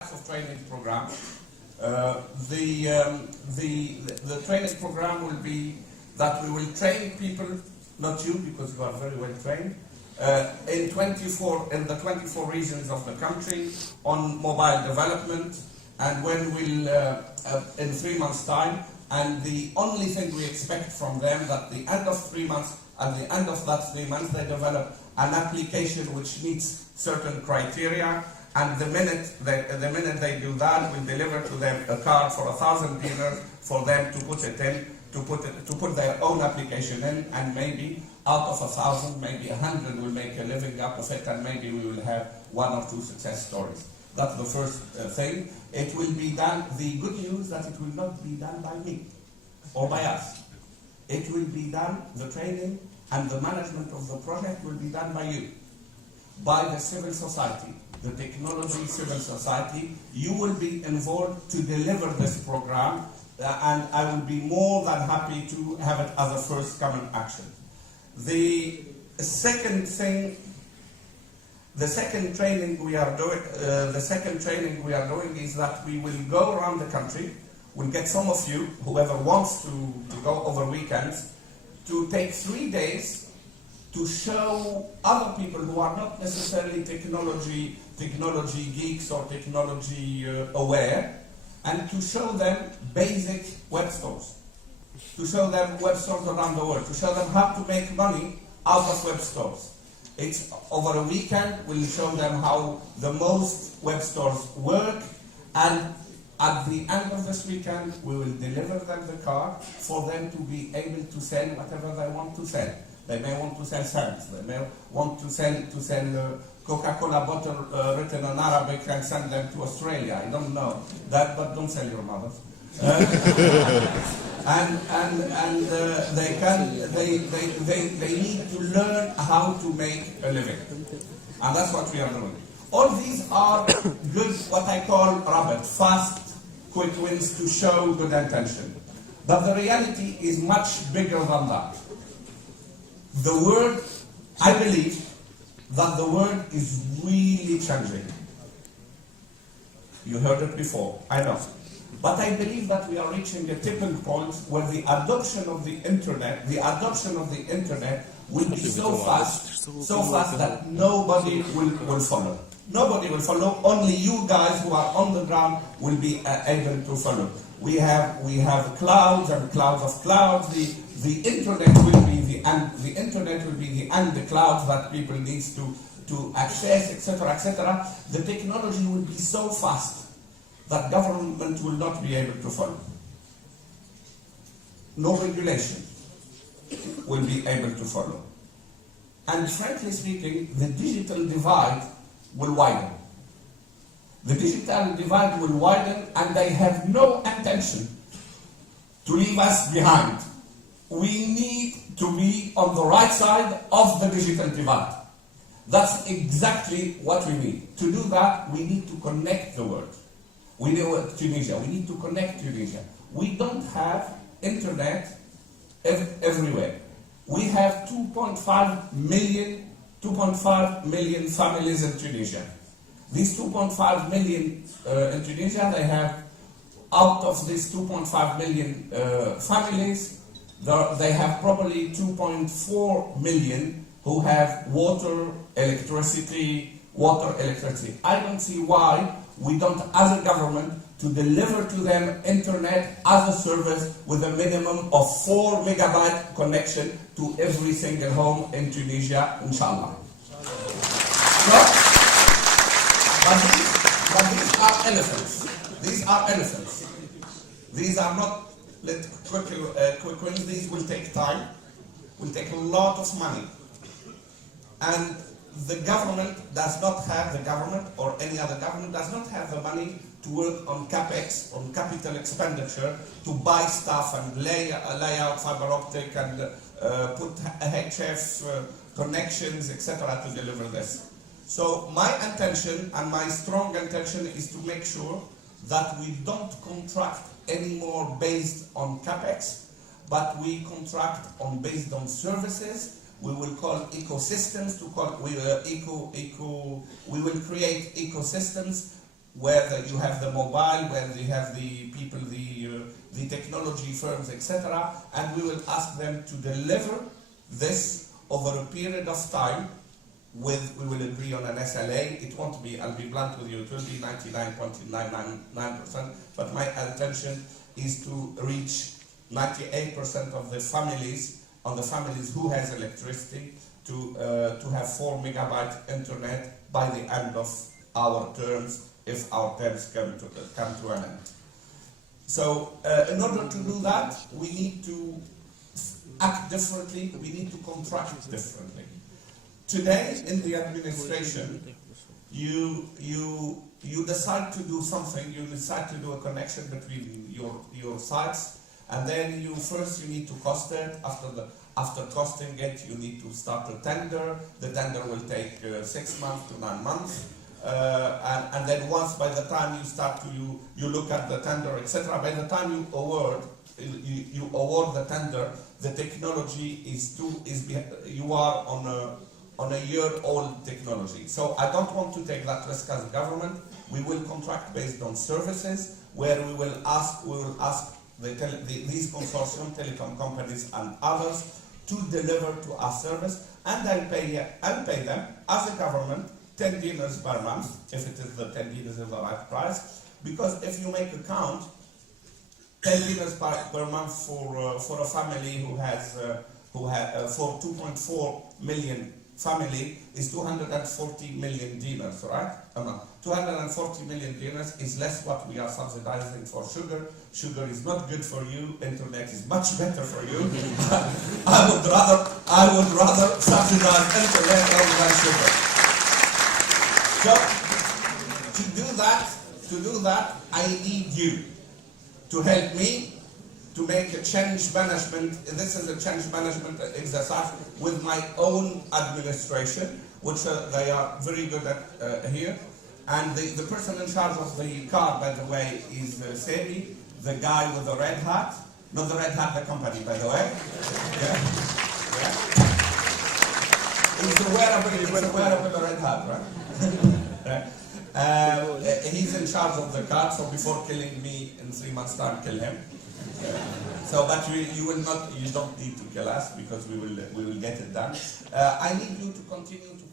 of training program. The training program will be that we will train people, not you because you are very well trained, in the 24 regions of the country on mobile development, and when we'll in 3 months' time. And the only thing we expect from them that the end of 3 months, at the end of that 3 months, they develop an application which meets certain criteria. And the minute they do that, we'll deliver to them a card for 1,000 dinars for them to put it in, to put their own application in, and maybe out of 1,000, maybe 100 will make a living out of it, and maybe we will have 1 or 2 success stories. That's the first thing. It will be done. The good news that it will not be done by me or by us. It will be done. The training and the management of the project will be done by you, by the civil society. The technology civil society, you will be involved to deliver this program, and I will be more than happy to have it as a first common action. The second training we are doing is that we will go around the country. We'll get some of you, whoever wants to go over weekends, to take 3 days to show other people who are not necessarily technology geeks or technology aware, and to show them basic web stores, to show them web stores around the world, to show them how to make money out of web stores. It's over a weekend. We'll show them how the most web stores work, and at the end of this weekend, we will deliver them the card for them to be able to sell whatever they want to sell. They may want to sell stamps. They may want to sell Coca-Cola bottle written in Arabic and send them to Australia. I don't know that, but don't sell your mothers. They need to learn how to make a living, and that's what we are doing. All these are good, what I call rapid, fast, quick wins to show good intention. But the reality is much bigger than that. The world, I believe that the world is really changing. You heard it before, I know. But I believe that we are reaching a tipping point where the adoption of the internet will be so fast that nobody will follow. Nobody will follow. Only you guys who are on the ground will be able to follow. We have clouds and clouds of clouds. The internet will be the clouds that people need to access, etc., etc. The technology will be so fast that government will not be able to follow. No regulation will be able to follow. And frankly speaking, the digital divide will widen. The digital divide will widen, and they have no intention to leave us behind. We need to be on the right side of the digital divide. That's exactly what we need. To do that, we need to connect the world. We need Tunisia. We need to connect Tunisia. We don't have internet everywhere. We have 2.5 million families in Tunisia. These 2.5 million in Tunisia, they have, out of these 2.5 million families, they have probably 2.4 million who have water, electricity. I don't see why we don't, as a government, to deliver to them internet as a service with a minimum of 4 megabyte connection to every single home in Tunisia, inshallah. But these are elephants. These are elephants. These are not quick wins. These will take time, will take a lot of money. And the government or any other government does not have the money to work on capex, on capital expenditure, to buy stuff and lay out fiber optic and put HF connections, etc. to deliver this. So my intention and my strong intention is to make sure that we don't contract anymore based on capex, but we contract based on services. We will call ecosystems we will create ecosystems where you have the mobile, where you have the people, the technology firms, etc., and we will ask them to deliver this over a period of time. We will agree on an SLA. It won't be, I'll be blunt with you, it will be 99.999%, but my intention is to reach 98% of the families, who has electricity, to have 4 megabyte internet by the end of our terms, if our terms come to an end. So in order to do that, we need to act differently, we need to contract differently. Today, in the administration, you decide to do something, you decide to do a connection between your sites, and then you need to cost it. After costing it, you need to start a tender. The tender will take 6 months to 9 months. And then once, by the time you start to, you look at the tender, etc., by the time you award the tender, the technology you are on a year-old technology. So I don't want to take that risk as a government. We will contract based on services, where we will ask these consortium, telecom companies and others, to deliver to our service, and I'll pay them as a government 10 dinars per month, if it is the 10 dinars is the right price, because if you make a count, 10 dinars per month for a family who has for 2.4 million family is 240 million dinars, right? 240 million dinars is less what we are subsidizing for sugar. Sugar is not good for you. Internet is much better for you. I would rather subsidize internet rather than sugar. So to do that, I need you to help me to make a change management. This is a change management exercise with my own administration, which they are very good at here. And the person in charge of the car, by the way, is Fehri, the guy with the red hat. Not the red hat, the company, by the way. Yeah. He's aware of the red hat, right? He's in charge of the car, so before killing me in 3 months' time, kill him. So, but you don't need to kill us, because we will get it done. I need you to continue to